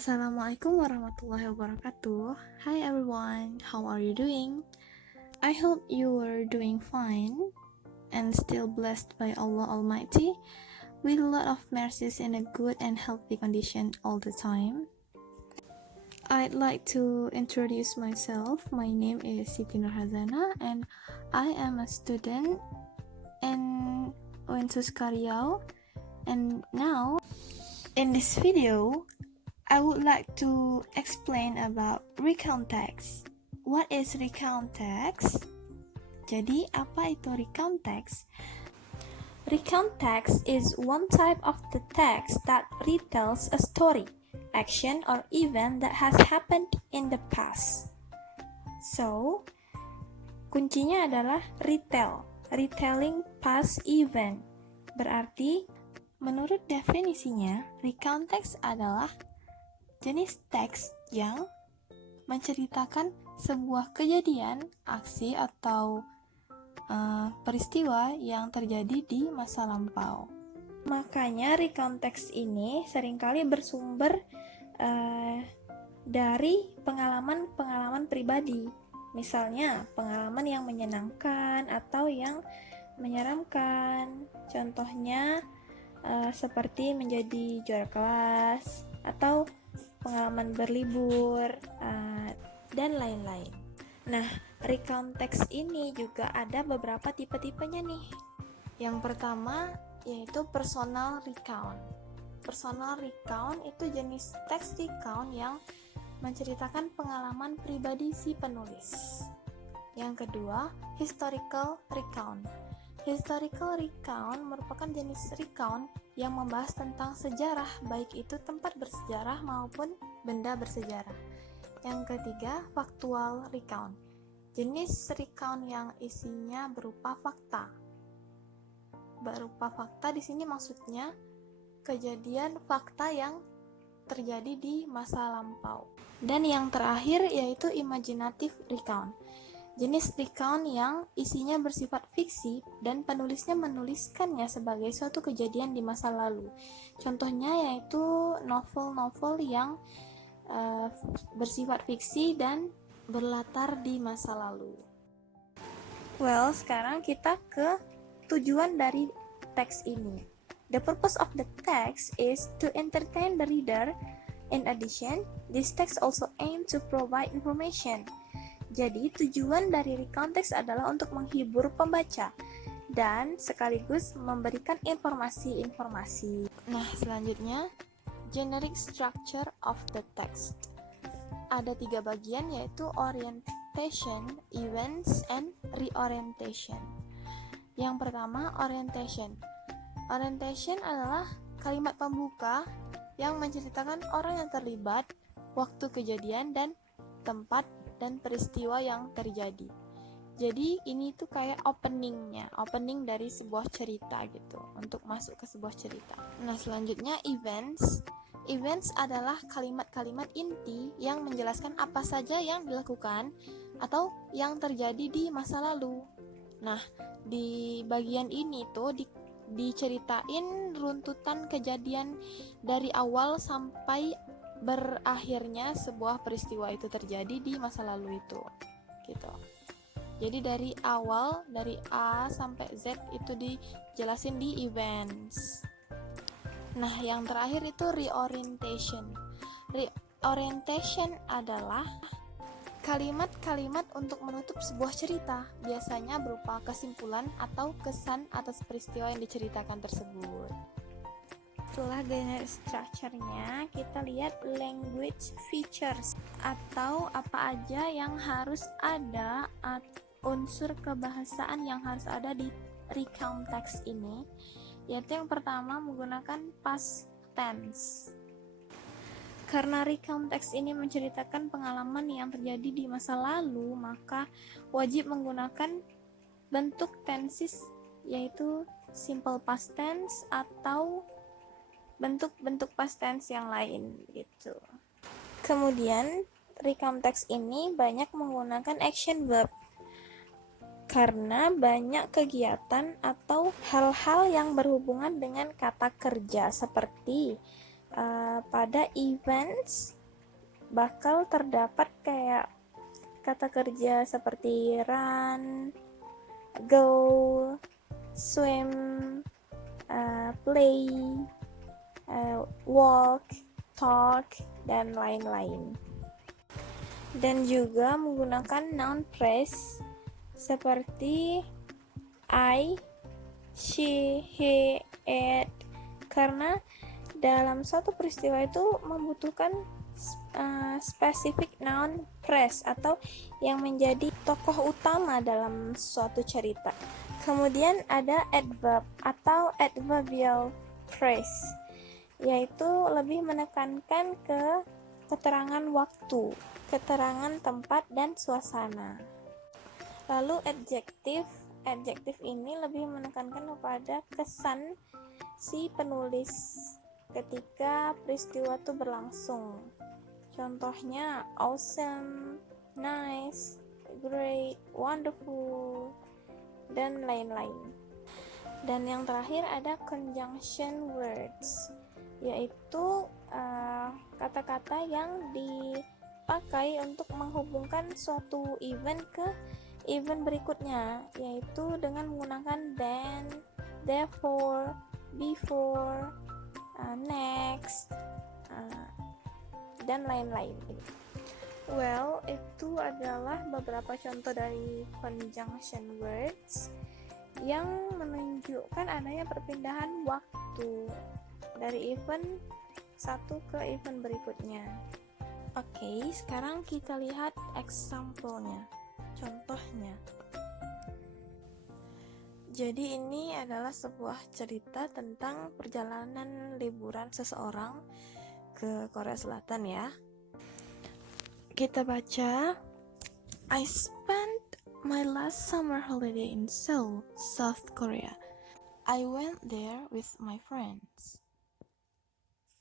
Assalamualaikum warahmatullahi wabarakatuh. Hi everyone, how are you doing? I hope you are doing fine and still blessed by Allah Almighty with a lot of mercies in a good and healthy condition all the time. I'd like to introduce myself. My name is Siti Nurhazana and I am a student in Uinsus Karyau, and now in this video I would like to explain about recount text. What is recount text? Jadi, apa itu recount text? Recount text is one type of the text that retells a story, action, or event that has happened in the past. So, kuncinya adalah retelling past event. Berarti, menurut definisinya, recount text adalah jenis teks yang menceritakan sebuah kejadian, aksi, atau peristiwa yang terjadi di masa lampau. Makanya recount text ini seringkali bersumber dari pengalaman-pengalaman pribadi. Misalnya, pengalaman yang menyenangkan atau yang menyeramkan. Contohnya, seperti menjadi juara kelas, atau pengalaman berlibur, dan lain-lain. Nah, recount text ini juga ada beberapa tipe-tipenya nih. Yang pertama yaitu personal recount. Personal recount itu jenis teks recount yang menceritakan pengalaman pribadi si penulis. Yang kedua, historical recount. Historical recount merupakan jenis recount yang membahas tentang sejarah, baik itu tempat bersejarah maupun benda bersejarah. Yang ketiga, factual recount. Jenis recount yang isinya berupa fakta. Berupa fakta di sini maksudnya kejadian fakta yang terjadi di masa lampau. Dan yang terakhir yaitu imaginative recount. Jenis recount yang isinya bersifat fiksi dan penulisnya menuliskannya sebagai suatu kejadian di masa lalu. Contohnya yaitu novel-novel yang bersifat fiksi dan berlatar di masa lalu. Well, sekarang kita ke tujuan dari teks ini. The purpose of the text is to entertain the reader. In addition, this text also aim to provide information. Jadi, tujuan dari recount text adalah untuk menghibur pembaca dan sekaligus memberikan informasi-informasi. Nah, selanjutnya, generic structure of the text. Ada 3 bagian yaitu orientation, events, and reorientation. Yang pertama, orientation. Orientation adalah kalimat pembuka yang menceritakan orang yang terlibat, waktu kejadian, dan tempat dan peristiwa yang terjadi. Jadi ini tuh kayak opening dari sebuah cerita gitu, untuk masuk ke sebuah cerita. Nah, selanjutnya events. Events adalah kalimat-kalimat inti yang menjelaskan apa saja yang dilakukan atau yang terjadi di masa lalu. Nah, di bagian ini tuh diceritain runtutan kejadian dari awal sampai berakhirnya sebuah peristiwa itu terjadi di masa lalu itu gitu. Jadi dari awal, dari A sampai Z itu dijelasin di events. Nah, yang terakhir itu reorientation. Reorientation adalah kalimat-kalimat untuk menutup sebuah cerita, biasanya berupa kesimpulan atau kesan atas peristiwa yang diceritakan tersebut. Setelah generic structure-nya, kita lihat language features atau apa aja yang harus ada, unsur kebahasaan yang harus ada di recount text ini. Yaitu yang pertama menggunakan past tense. Karena recount text ini menceritakan pengalaman yang terjadi di masa lalu, maka wajib menggunakan bentuk tenses yaitu simple past tense atau bentuk-bentuk past tense yang lain gitu. Kemudian recount text ini banyak menggunakan action verb karena banyak kegiatan atau hal-hal yang berhubungan dengan kata kerja seperti pada events bakal terdapat kayak kata kerja seperti run, go, swim, play, walk, talk, dan lain-lain. Dan juga menggunakan noun phrase seperti I, she, he, it, karena dalam suatu peristiwa itu membutuhkan spesifik noun phrase atau yang menjadi tokoh utama dalam suatu cerita. Kemudian ada adverb atau adverbial phrase, yaitu lebih menekankan ke keterangan waktu, keterangan tempat, dan suasana. Lalu adjektif ini lebih menekankan kepada kesan si penulis ketika peristiwa itu berlangsung. Contohnya awesome, nice, great, wonderful, dan lain-lain. Dan yang terakhir ada conjunction words, yaitu kata-kata yang dipakai untuk menghubungkan suatu event ke event berikutnya, yaitu dengan menggunakan then, therefore, before, next, dan lain-lain. Well, itu adalah beberapa contoh dari conjunction words yang menunjukkan adanya perpindahan waktu dari event satu ke event berikutnya. Oke, sekarang kita lihat example-nya, contohnya. Jadi ini adalah sebuah cerita tentang perjalanan liburan seseorang ke Korea Selatan ya. Kita baca. I spent my last summer holiday in Seoul, South Korea. I went there with my friends.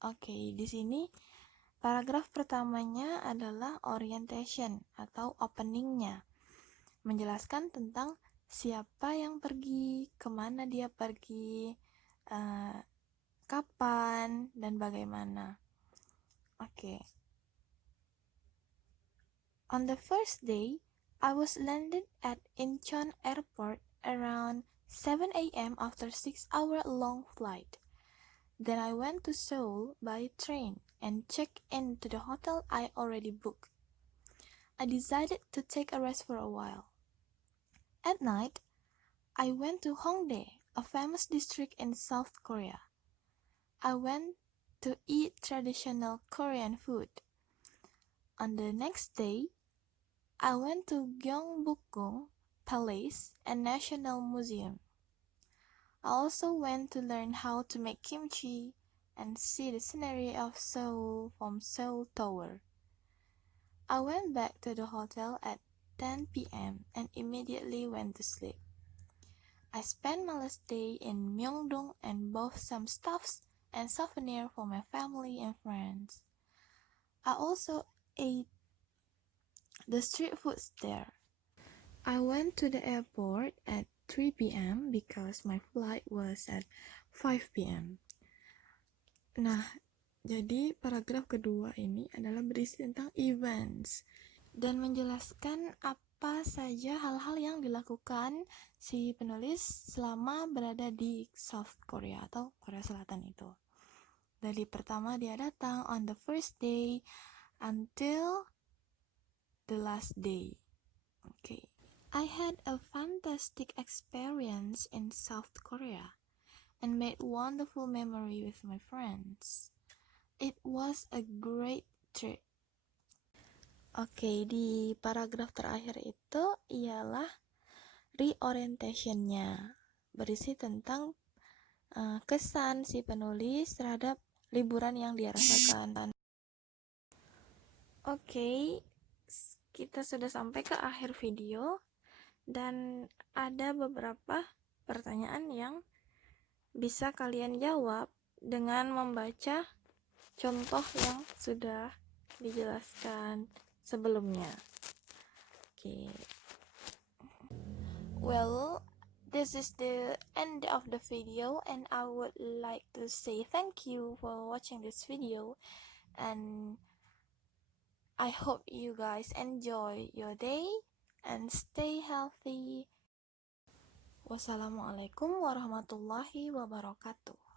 Oke, di sini paragraf pertamanya adalah orientation atau openingnya, menjelaskan tentang siapa yang pergi, kemana dia pergi, kapan, dan bagaimana. Oke. On the first day, I was landed at Incheon Airport around 7 a.m. after 6-hour long flight. Then I went to Seoul by train and checked into the hotel I already booked. I decided to take a rest for a while. At night, I went to Hongdae, a famous district in South Korea. I went to eat traditional Korean food. On the next day, I went to Gyeongbokgung Palace and National Museum. I also went to learn how to make kimchi and see the scenery of Seoul from Seoul Tower. I went back to the hotel at 10 p.m. and immediately went to sleep. I spent my last day in Myeongdong and bought some stuffs and souvenirs for my family and friends. I also ate the street foods there. I went to the airport at 3 p.m. because my flight was at 5 p.m. Nah, jadi paragraf kedua ini adalah berisi tentang events dan menjelaskan apa saja hal-hal yang dilakukan si penulis selama berada di South Korea atau Korea Selatan itu. Dari pertama dia datang on the first day until the last day. Okay. I had a fantastic experience in South Korea and made wonderful memory with my friends. It was a great trip. Oke, di paragraf terakhir itu ialah reorientation-nya, berisi tentang kesan si penulis terhadap liburan yang dia rasakan. Oke, kita sudah sampai ke akhir video dan ada beberapa pertanyaan yang bisa kalian jawab dengan membaca contoh yang sudah dijelaskan sebelumnya. Oke. Well, This is the end of the video, and I would like to say thank you for watching this video, and I hope you guys enjoy your day and stay healthy. Wassalamualaikum warahmatullahi wabarakatuh.